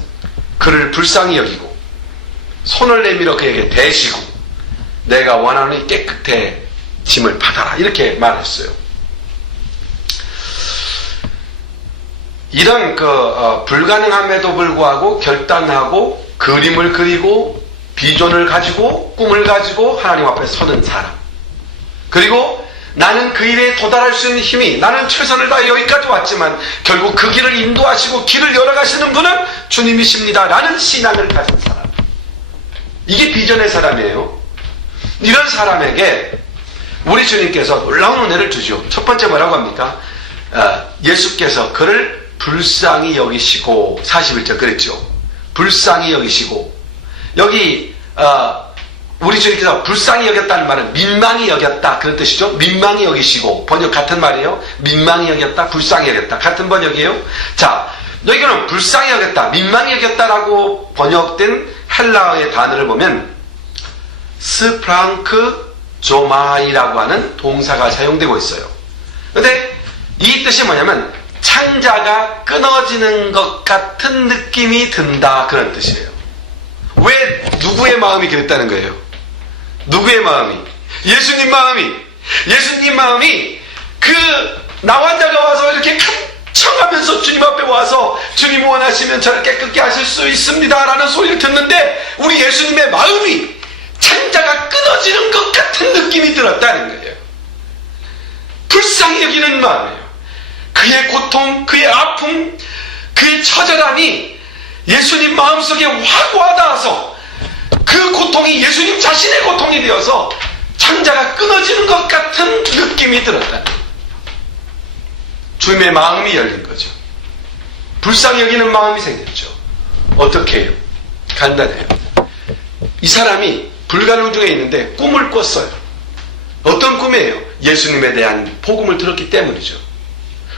그를 불쌍히 여기고 손을 내밀어 그에게 대시고 내가 원하노니 깨끗해짐을 받아라, 이렇게 말했어요. 이런 불가능함에도 불구하고 결단하고 그림을 그리고 비전을 가지고 꿈을 가지고 하나님 앞에 서는 사람, 그리고 나는 그 일에 도달할 수 있는 힘이, 나는 최선을 다해 여기까지 왔지만 결국 그 길을 인도하시고 길을 열어가시는 분은 주님이십니다 라는 신앙을 가진 사람, 이게 비전의 사람이에요. 이런 사람에게 우리 주님께서 놀라운 은혜를 주죠. 첫 번째 뭐라고 합니까? 예수께서 그를 불쌍히 여기시고, 41절 그랬죠. 불쌍히 여기시고, 여기 우리 주님께서 불쌍히 여겼다는 말은 민망히 여겼다, 그런 뜻이죠. 민망히 여기시고, 번역 같은 말이에요. 민망히 여겼다, 불쌍히 여겼다, 같은 번역이에요. 자, 여기는 불쌍히 여겼다, 민망히 여겼다라고 번역된 헬라어의 단어를 보면 스프랑크 조마이라고 하는 동사가 사용되고 있어요. 근데 이 뜻이 뭐냐면 창자가 끊어지는 것 같은 느낌이 든다, 그런 뜻이에요. 왜? 누구의 마음이 그랬다는 거예요? 누구의 마음이? 예수님 마음이. 예수님 마음이 나와 자가 와서 이렇게 청하면서 주님 앞에 와서 주님 원하시면 저를 깨끗게 하실 수 있습니다 라는 소리를 듣는데 우리 예수님의 마음이 창자가 끊어지는 것 같은 느낌이 들었다는 거예요. 불쌍히 여기는 마음이에요. 그의 고통, 그의 아픔, 그의 처절함이 예수님 마음속에 확 와닿아서 그 고통이 예수님 자신의 고통이 되어서 창자가 끊어지는 것 같은 느낌이 들었다. 주님의 마음이 열린 거죠. 불쌍히 여기는 마음이 생겼죠. 어떻게 해요? 간단해요. 이 사람이 불가능 중에 있는데 꿈을 꿨어요. 어떤 꿈이에요? 예수님에 대한 복음을 들었기 때문이죠.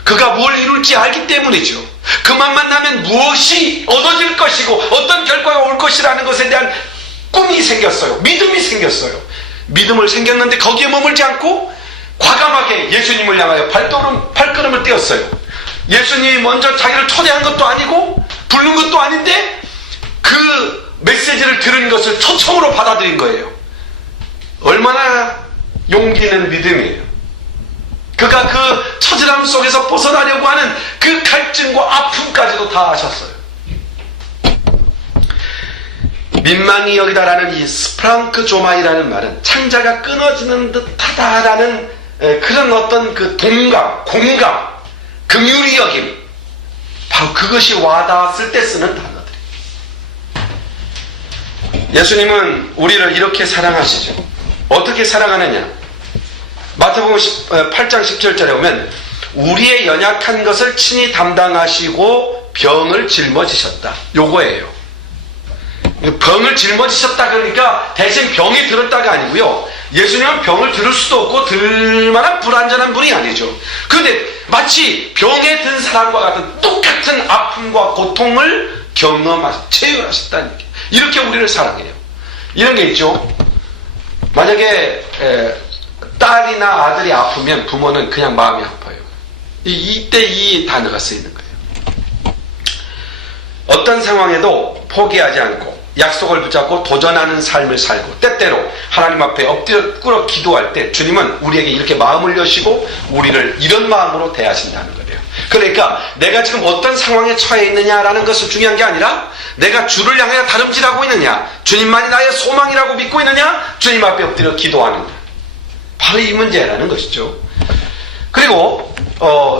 그가 뭘 이룰지 알기 때문이죠. 그만 만나면 무엇이 얻어질 것이고 어떤 결과가 올 것이라는 것에 대한 꿈이 생겼어요. 믿음이 생겼어요. 믿음을 생겼는데 거기에 머물지 않고 과감하게 예수님을 향하여 발걸음을 떼었어요. 예수님이 먼저 자기를 초대한 것도 아니고 부른 것도 아닌데 그 메시지를 들은 것을 초청으로 받아들인 거예요. 얼마나 용기 있는 믿음이에요. 그가 그 처절함 속에서 벗어나려고 하는 그 갈증과 아픔까지도 다 하셨어요. 민망히 여기다라는 이 스프랑크 조마이라는 말은 창자가 끊어지는 듯하다라는 그런 어떤 그 동감, 공감, 긍휼히 여김, 바로 그것이 와닿았을 때 쓰는 단어들이에요. 예수님은 우리를 이렇게 사랑하시죠. 어떻게 사랑하느냐? 마태복음 8장 17절에 보면 우리의 연약한 것을 친히 담당하시고 병을 짊어지셨다. 요거예요. 병을 짊어지셨다 그러니까 대신 병이 들었다가 아니고요. 예수님은 병을 들을 수도 없고 들 만한 불완전한 분이 아니죠. 그런데 마치 병에 든 사람과 같은 똑같은 아픔과 고통을 체험하셨다는 얘기예요. 이렇게 우리를 사랑해요. 이런 게 있죠. 만약에 딸이나 아들이 아프면 부모는 그냥 마음이 아파요. 이때 이 단어가 쓰이는 거예요. 어떤 상황에도 포기하지 않고 약속을 붙잡고 도전하는 삶을 살고 때때로 하나님 앞에 엎드려 꿇어 기도할 때 주님은 우리에게 이렇게 마음을 여시고 우리를 이런 마음으로 대하신다는 거예요. 그러니까 내가 지금 어떤 상황에 처해 있느냐라는 것은 중요한 게 아니라 내가 주를 향하여 다름질하고 있느냐, 주님만이 나의 소망이라고 믿고 있느냐, 주님 앞에 엎드려 기도하느냐, 바로 이 문제라는 것이죠. 그리고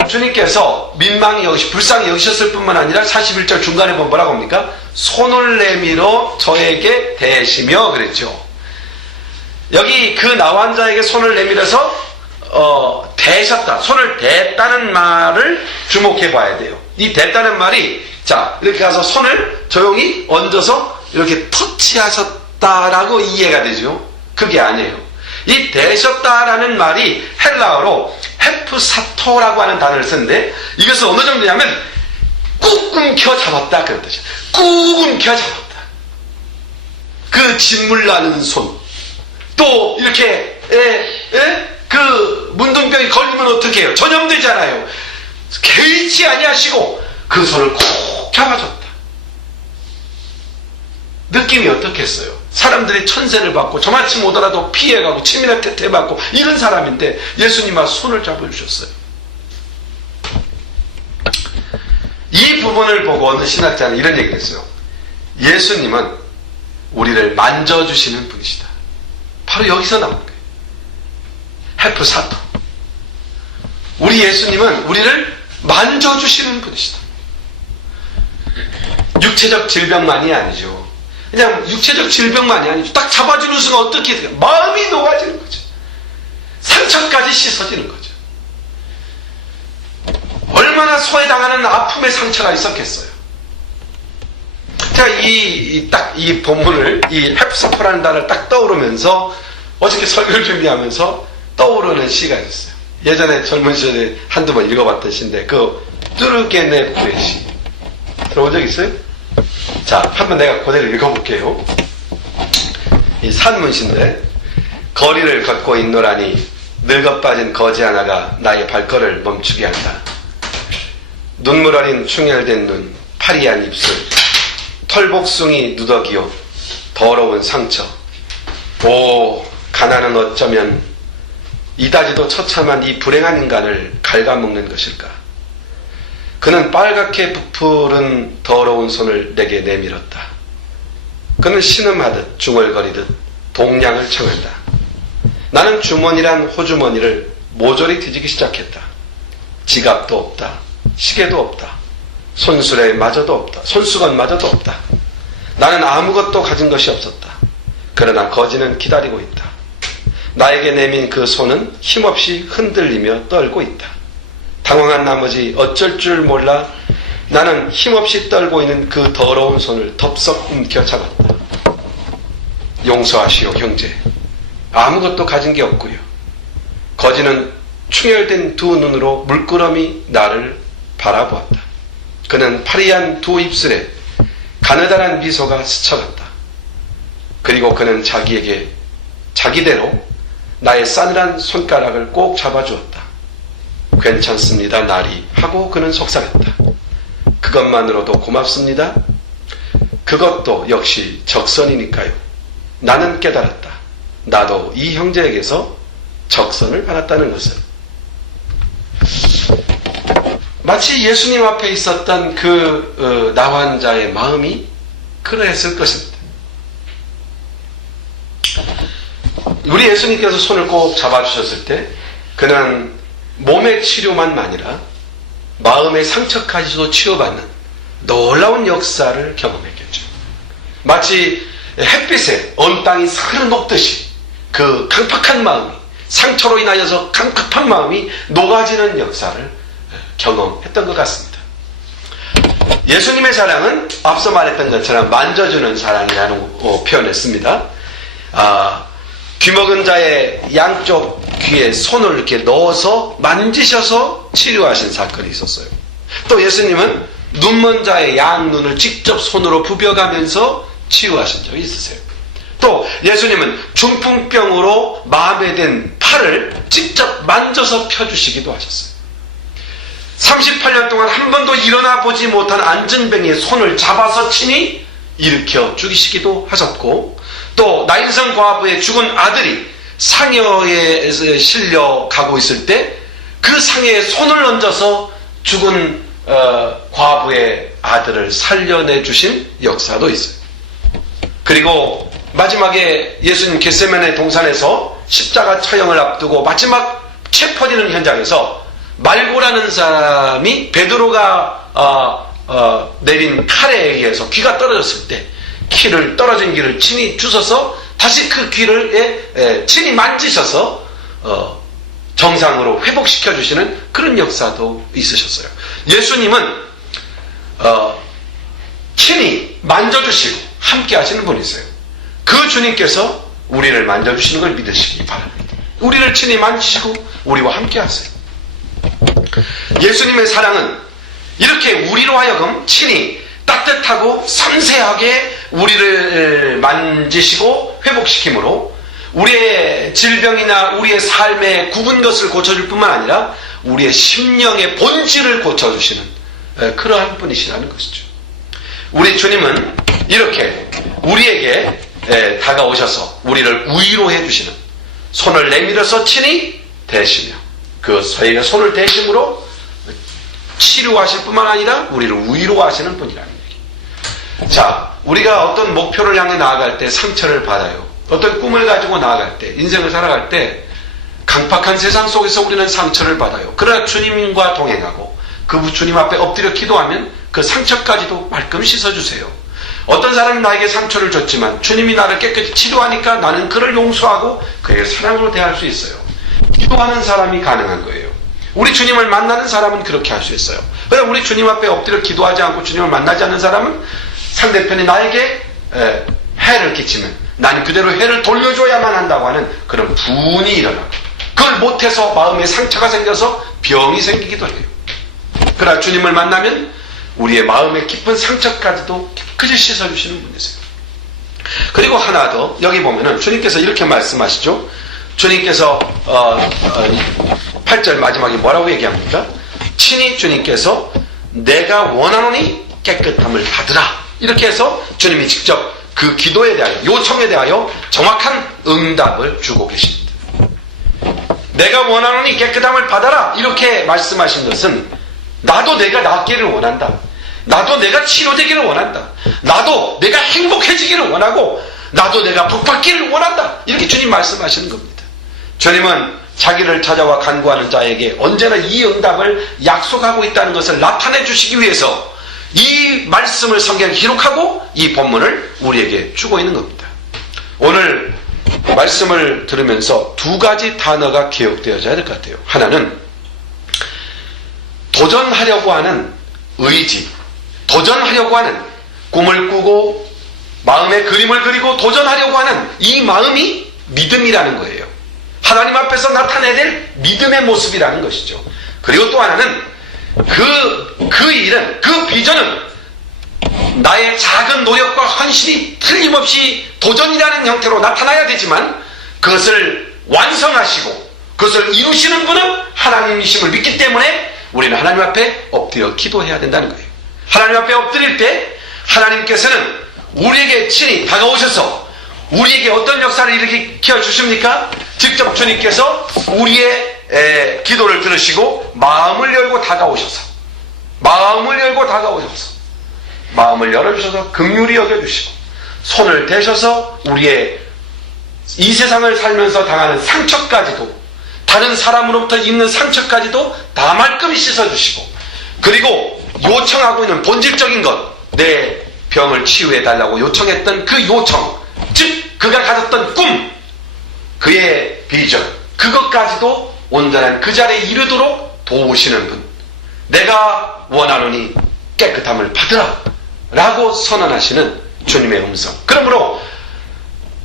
주님께서 민망히 불쌍히 여기셨을 뿐만 아니라 41절 중간에 보면 뭐라고 합니까? 손을 내밀어 저에게 대시며 그랬죠. 여기 그 나환자에게 손을 내밀어서 대셨다, 손을 댔다는 말을 주목해 봐야 돼요. 이 댔다는 말이 자 이렇게 가서 손을 조용히 얹어서 이렇게 터치하셨다라고 이해가 되죠. 그게 아니에요. 이 대셨다라는 말이 헬라어로 헤프사토라고 하는 단어를 쓰는데 이것은 어느 정도냐면 꾹 움켜 잡았다 그런 뜻이에요. 꾹 움켜 잡았다. 그 진물 나는 손. 또 이렇게 그 문둥병이 걸리면 어떻게 해요? 전염되잖아요. 개의치 아니하시고 그 손을 꾹 잡아줬다. 느낌이 어떻겠어요? 사람들이 천세를 받고 저만치 못하라도 피해가고 치밀한 태태 받고 이런 사람인데 예수님과 손을 잡아주셨어요. 이 부분을 보고 어느 신학자는 이런 얘기를 했어요. 예수님은 우리를 만져주시는 분이시다. 바로 여기서 나온 거예요. 헤프사토. 우리 예수님은 우리를 만져주시는 분이시다. 육체적 질병만이 아니죠. 그냥 육체적 질병만이 아니죠. 딱 잡아주는 순간 어떻게 돼요? 마음이 녹아지는 거죠. 상처까지 씻어지는 거죠. 얼마나 소외당하는 아픔의 상처가 있었겠어요. 제가 이 본문을, 이 헤프사토라는 단어를 딱 떠오르면서 어저께 설교를 준비하면서 떠오르는 시가 있었어요. 예전에 젊은 시절에 한두 번 읽어봤던 시인데 그 뚜르게네프의 시 들어본 적 있어요? 자, 한번 내가 그대로 읽어볼게요. 이 산문시인데 거리를 걷고 있노라니 늙어 빠진 거지 하나가 나의 발걸음을 멈추게 한다. 눈물 어린 충혈된 눈, 파리한 입술, 털복숭이 누더기요, 더러운 상처. 오, 가난은 어쩌면 이다지도 처참한 이 불행한 인간을 갉아먹는 것일까? 그는 빨갛게 부풀은 더러운 손을 내게 내밀었다. 그는 신음하듯 중얼거리듯 동량을 청한다. 나는 주머니란 호주머니를 모조리 뒤지기 시작했다. 지갑도 없다. 시계도 없다. 손수건마저도 없다. 나는 아무것도 가진 것이 없었다. 그러나 거지는 기다리고 있다. 나에게 내민 그 손은 힘없이 흔들리며 떨고 있다. 당황한 나머지 어쩔 줄 몰라 나는 힘없이 떨고 있는 그 더러운 손을 덥석 움켜 잡았다. 용서하시오 형제. 아무것도 가진 게 없고요. 거지는 충혈된 두 눈으로 물끄러미 나를 바라보았다. 그는 파리한 두 입술에 가느다란 미소가 스쳐갔다. 그리고 그는 자기에게 자기대로 나의 싸늘한 손가락을 꼭 잡아주었다. 괜찮습니다 나리 하고 그는 속삭였다. 그것만으로도 고맙습니다. 그것도 역시 적선이니까요. 나는 깨달았다. 나도 이 형제에게서 적선을 받았다는 것을. 마치 예수님 앞에 있었던 그 나환자의 마음이 그러했을 것입니다. 우리 예수님께서 손을 꼭 잡아주셨을 때 그는 몸의 치료만 아니라 마음의 상처까지도 치유받는 놀라운 역사를 경험했겠죠. 마치 햇빛에 온 땅이 사르 녹듯이 그 강팍한 마음이 상처로 인하여서 강팍한 마음이 녹아지는 역사를 경험했던 것 같습니다. 예수님의 사랑은 앞서 말했던 것처럼 만져주는 사랑이라는 표현했습니다. 귀먹은 자의 양쪽 귀에 손을 이렇게 넣어서 만지셔서 치료하신 사건이 있었어요. 또 예수님은 눈먼 자의 양눈을 직접 손으로 부벼가면서 치유하신 적이 있으세요. 또 예수님은 중풍병으로 마음에 든 팔을 직접 만져서 펴주시기도 하셨어요. 38년 동안 한 번도 일어나 보지 못한 안전병의 손을 잡아서 친히 일으켜 죽이시기도 하셨고, 또 나인성 과부의 죽은 아들이 상여에 실려 가고 있을 때 그 상여에 손을 얹어서 죽은 과부의 아들을 살려내 주신 역사도 있어요. 그리고 마지막에 예수님 겟세마네 동산에서 십자가 처형을 앞두고 마지막 체 퍼지는 현장에서 말고라는 사람이 베드로가 내린 칼에 의해서 귀가 떨어졌을 때 떨어진 귀를 친히 주셔서 다시 그 귀를 친히 만지셔서 정상으로 회복시켜 주시는 그런 역사도 있으셨어요. 예수님은 친히 만져주시고 함께 하시는 분이세요. 그 주님께서 우리를 만져주시는 걸 믿으시기 바랍니다. 우리를 친히 만지시고 우리와 함께 하세요. 예수님의 사랑은 이렇게 우리로 하여금 친히 따뜻하고 섬세하게 우리를 만지시고 회복시키므로 우리의 질병이나 우리의 삶의 굽은 것을 고쳐줄 뿐만 아니라 우리의 심령의 본질을 고쳐주시는 그러한 분이시라는 것이죠. 우리 주님은 이렇게 우리에게 다가오셔서 우리를 위로해 주시는, 손을 내밀어서 친히 대시며 그 저희가 손을 대심으로 치료하실 뿐만 아니라 우리를 위로하시는 분이라는 얘기. 자, 우리가 어떤 목표를 향해 나아갈 때 상처를 받아요. 어떤 꿈을 가지고 나아갈 때, 인생을 살아갈 때 강팍한 세상 속에서 우리는 상처를 받아요. 그러나 주님과 동행하고 그 주님 앞에 엎드려 기도하면 그 상처까지도 말끔 씻어주세요. 어떤 사람이 나에게 상처를 줬지만 주님이 나를 깨끗이 치료하니까 나는 그를 용서하고 그에게 사랑으로 대할 수 있어요. 기도하는 사람이 가능한 거예요. 우리 주님을 만나는 사람은 그렇게 할 수 있어요. 그러나 우리 주님 앞에 엎드려 기도하지 않고 주님을 만나지 않는 사람은 상대편이 나에게 해를 끼치면 나는 그대로 해를 돌려줘야만 한다고 하는 그런 분이 일어나고, 그걸 못해서 마음에 상처가 생겨서 병이 생기기도 해요. 그러나 주님을 만나면 우리의 마음의 깊은 상처까지도 깨끗이 씻어주시는 분이세요. 그리고 하나 더, 여기 보면은 주님께서 이렇게 말씀하시죠. 주님께서 8절 마지막에 뭐라고 얘기합니까? 친히 주님께서 내가 원하노니 깨끗함을 받으라, 이렇게 해서 주님이 직접 그 기도에 대하여, 요청에 대하여 정확한 응답을 주고 계십니다. 내가 원하노니 깨끗함을 받아라, 이렇게 말씀하신 것은 나도 내가 낫기를 원한다, 나도 내가 치료되기를 원한다, 나도 내가 행복해지기를 원하고 나도 내가 복받기를 원한다, 이렇게 주님 말씀하시는 겁니다. 주님은 자기를 찾아와 간구하는 자에게 언제나 이 응답을 약속하고 있다는 것을 나타내 주시기 위해서 이 말씀을 성경에 기록하고 이 본문을 우리에게 주고 있는 겁니다. 오늘 말씀을 들으면서 두 가지 단어가 기억되어져야 될 것 같아요. 하나는 도전하려고 하는 의지, 도전하려고 하는 꿈을 꾸고 마음의 그림을 그리고 도전하려고 하는 이 마음이 믿음이라는 거예요. 하나님 앞에서 나타내야 될 믿음의 모습이라는 것이죠. 그리고 또 하나는 그 일은, 그 비전은 나의 작은 노력과 헌신이 틀림없이 도전이라는 형태로 나타나야 되지만 그것을 완성하시고 그것을 이루시는 분은 하나님이심을 믿기 때문에 우리는 하나님 앞에 엎드려 기도해야 된다는 거예요. 하나님 앞에 엎드릴 때 하나님께서는 우리에게 친히 다가오셔서 우리에게 어떤 역사를 일으켜 주십니까? 직접 주님께서 우리의 기도를 들으시고 마음을 열고 다가오셔서 마음을 열어주셔서 긍휼히 여겨주시고 손을 대셔서 우리의 이 세상을 살면서 당하는 상처까지도, 다른 사람으로부터 입는 상처까지도 다 말끔히 씻어주시고, 그리고 요청하고 있는 본질적인 것, 내 병을 치유해달라고 요청했던 그 요청, 즉 그가 가졌던 꿈, 그의 비전, 그것까지도 온전한 그 자리에 이르도록 도우시는 분. 내가 원하노니 깨끗함을 받으라 라고 선언하시는 주님의 음성. 그러므로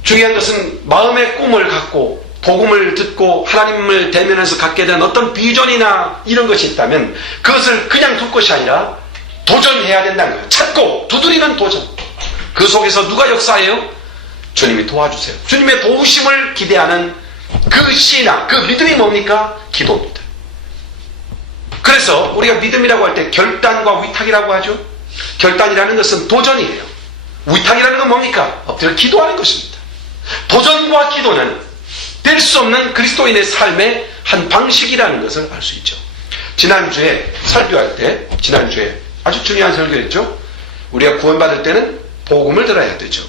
중요한 것은 마음의 꿈을 갖고 복음을 듣고 하나님을 대면해서 갖게 된 어떤 비전이나 이런 것이 있다면 그것을 그냥 둘 것이 아니라 도전해야 된다는 거예요. 찾고 두드리는 도전. 그 속에서 누가 역사해요? 주님이 도와주세요. 주님의 도우심을 기대하는 그 신앙, 그 믿음이 뭡니까? 기도입니다. 그래서 우리가 믿음이라고 할 때 결단과 위탁이라고 하죠. 결단이라는 것은 도전이에요. 위탁이라는 건 뭡니까? 엎드려 기도하는 것입니다. 도전과 기도는 될 수 없는 그리스도인의 삶의 한 방식이라는 것을 알 수 있죠. 지난주에 설교할 때, 지난주에 아주 중요한 설교였죠. 우리가 구원받을 때는 복음을 들어야 되죠.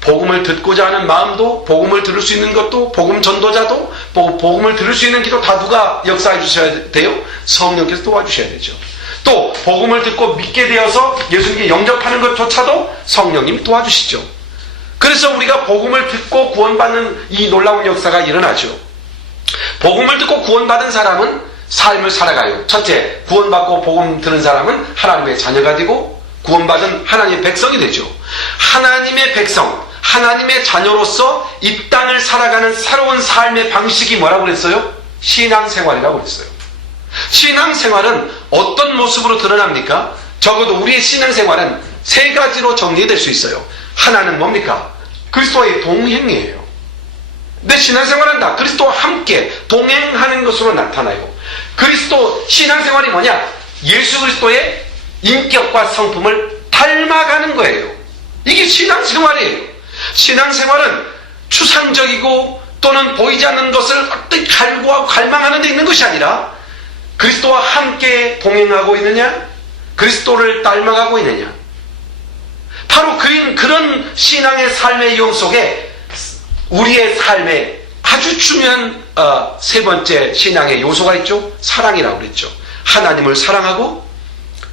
복음을 듣고자 하는 마음도, 복음을 들을 수 있는 것도, 복음 전도자도, 복음을 들을 수 있는 기도 다 누가 역사해 주셔야 돼요? 성령께서 도와주셔야 되죠. 또 복음을 듣고 믿게 되어서 예수님께 영접하는 것조차도 성령님이 도와주시죠. 그래서 우리가 복음을 듣고 구원받는 이 놀라운 역사가 일어나죠. 복음을 듣고 구원받은 사람은 삶을 살아가요. 첫째, 구원받고 복음 들은 사람은 하나님의 자녀가 되고 구원받은 하나님의 백성이 되죠. 하나님의 백성, 하나님의 자녀로서 이 땅을 살아가는 새로운 삶의 방식이 뭐라고 그랬어요? 신앙생활이라고 그랬어요. 신앙생활은 어떤 모습으로 드러납니까? 적어도 우리의 신앙생활은 세 가지로 정리될 수 있어요. 하나는 뭡니까? 그리스도와의 동행이에요. 내 신앙생활은 다 그리스도와 함께 동행하는 것으로 나타나요. 그리스도 신앙생활이 뭐냐? 예수 그리스도의 인격과 성품을 닮아가는 거예요. 이게 신앙생활이에요. 신앙생활은 추상적이고 또는 보이지 않는 것을 어떻게 갈구하고 갈망하는 데 있는 것이 아니라 그리스도와 함께 동행하고 있느냐? 그리스도를 닮아가고 있느냐? 바로 그런 신앙의 삶의 유형 속에 우리의 삶에 아주 중요한 세 번째 신앙의 요소가 있죠. 사랑이라고 그랬죠. 하나님을 사랑하고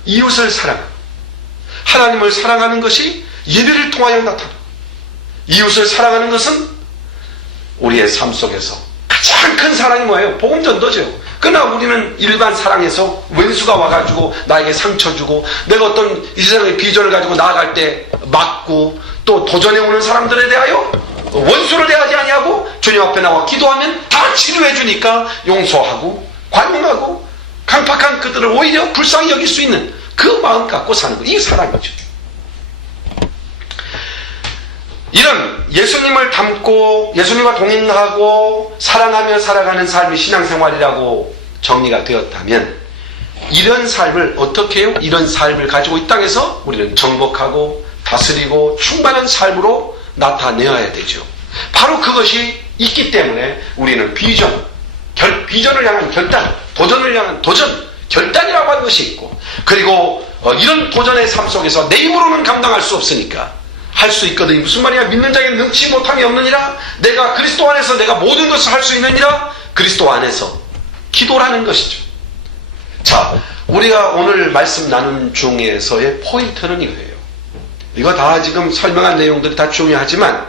이웃을 사랑하고, 하나님을 사랑하는 것이 예배를 통하여 나타나. 이웃을 사랑하는 것은 우리의 삶 속에서 가장 큰 사랑이 뭐예요? 복음 전도죠. 그러나 우리는 일반 사랑에서 왼수가 와가지고 나에게 상처 주고, 내가 어떤 이 세상의 비전을 가지고 나아갈 때 맞고, 또 도전해 오는 사람들에 대하여 원수를 대하지 아니하고 주님 앞에 나와 기도하면 다 치료해 주니까 용서하고 관용하고 강팍한 그들을 오히려 불쌍히 여길 수 있는 그 마음 갖고 사는 거, 이게 사랑이죠. 이런 예수님을 닮고 예수님과 동행하고 사랑하며 살아가는 삶이 신앙생활이라고 정리가 되었다면, 이런 삶을 어떻게 해요? 이런 삶을 가지고 이 땅에서 우리는 정복하고 다스리고 충만한 삶으로 나타내어야 되죠. 바로 그것이 있기 때문에 우리는 비전을 향한 결단, 도전을 향한 도전, 결단이라고 하는 것이 있고, 그리고 이런 도전의 삶 속에서 내 힘으로는 감당할 수 없으니까 할 수 있거든요. 무슨 말이야? 믿는 자에게 능치 못함이 없느니라. 내가 그리스도 안에서 내가 모든 것을 할 수 있느니라. 그리스도 안에서 기도라는 것이죠. 자, 우리가 오늘 말씀 나눈 중에서의 포인트는 이거예요. 이거 다 지금 설명한 내용들이 다 중요하지만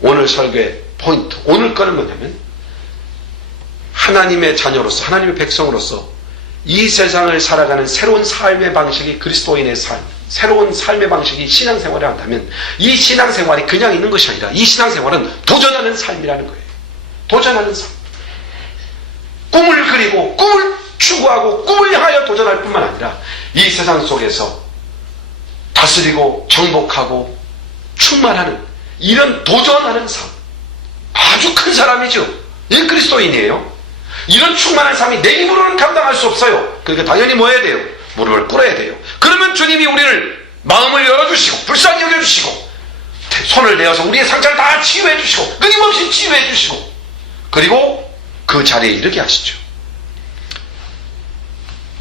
오늘 설교의 포인트, 오늘 거는 뭐냐면, 하나님의 자녀로서, 하나님의 백성으로서 이 세상을 살아가는 새로운 삶의 방식이 그리스도인의 삶, 새로운 삶의 방식이 신앙생활을 한다면, 이 신앙생활이 그냥 있는 것이 아니라 이 신앙생활은 도전하는 삶이라는 거예요. 도전하는 삶. 꿈을 그리고 꿈을 추구하고 꿈을 향하여 도전할 뿐만 아니라 이 세상 속에서 다스리고 정복하고 충만하는 이런 도전하는 삶. 아주 큰 사람이죠. 이 그리스도인이에요. 이런 충만한 삶이 내 힘으로는 감당할 수 없어요. 그러니까 당연히 뭐 해야 돼요? 무릎을 꿇어야 돼요. 그러면 주님이 우리를 마음을 열어주시고 불쌍히 여겨주시고 손을 내어서 우리의 상처를 다 치유해 주시고 끊임없이 치유해 주시고, 그리고 그 자리에 이르게 하시죠.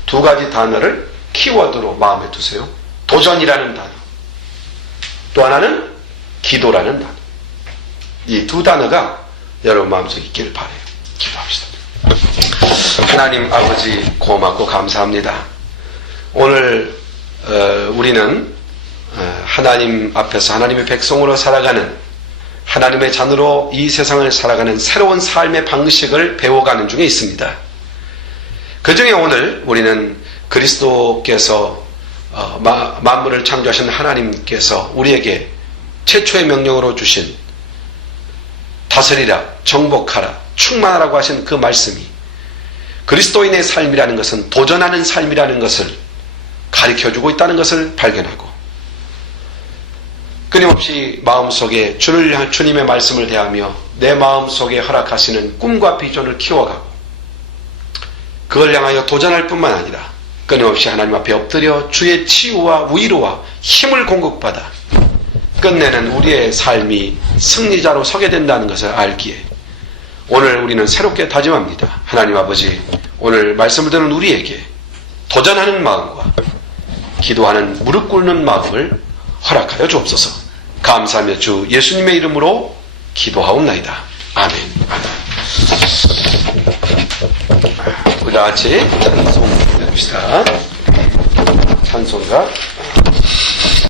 두 가지 단어를 키워드로 마음에 두세요. 도전이라는 단어, 또 하나는 기도라는 단어. 이 두 단어가 여러분 마음속에 있기를 바라요. 기도합시다. 하나님 아버지, 고맙고 감사합니다. 오늘 우리는 하나님 앞에서 하나님의 백성으로 살아가는 하나님의 자녀로 이 세상을 살아가는 새로운 삶의 방식을 배워가는 중에 있습니다. 그 중에 오늘 우리는 그리스도께서 만물을 창조하신 하나님께서 우리에게 최초의 명령으로 주신 다스리라, 정복하라, 충만하라고 하신 그 말씀이 그리스도인의 삶이라는 것은 도전하는 삶이라는 것을 가르쳐주고 있다는 것을 발견하고 끊임없이 마음속에 주님의 말씀을 대하며 내 마음속에 허락하시는 꿈과 비전을 키워가고 그걸 향하여 도전할 뿐만 아니라 끊임없이 하나님 앞에 엎드려 주의 치유와 위로와 힘을 공급받아 끝내는 우리의 삶이 승리자로 서게 된다는 것을 알기에 오늘 우리는 새롭게 다짐합니다. 하나님 아버지, 오늘 말씀을 듣는 우리에게 도전하는 마음과 기도하는 무릎 꿇는 마음을 허락하여 주옵소서. 감사하며 주 예수님의 이름으로 기도하옵나이다. 아멘. 우리 다 같이 찬송 해봅시다. 찬송가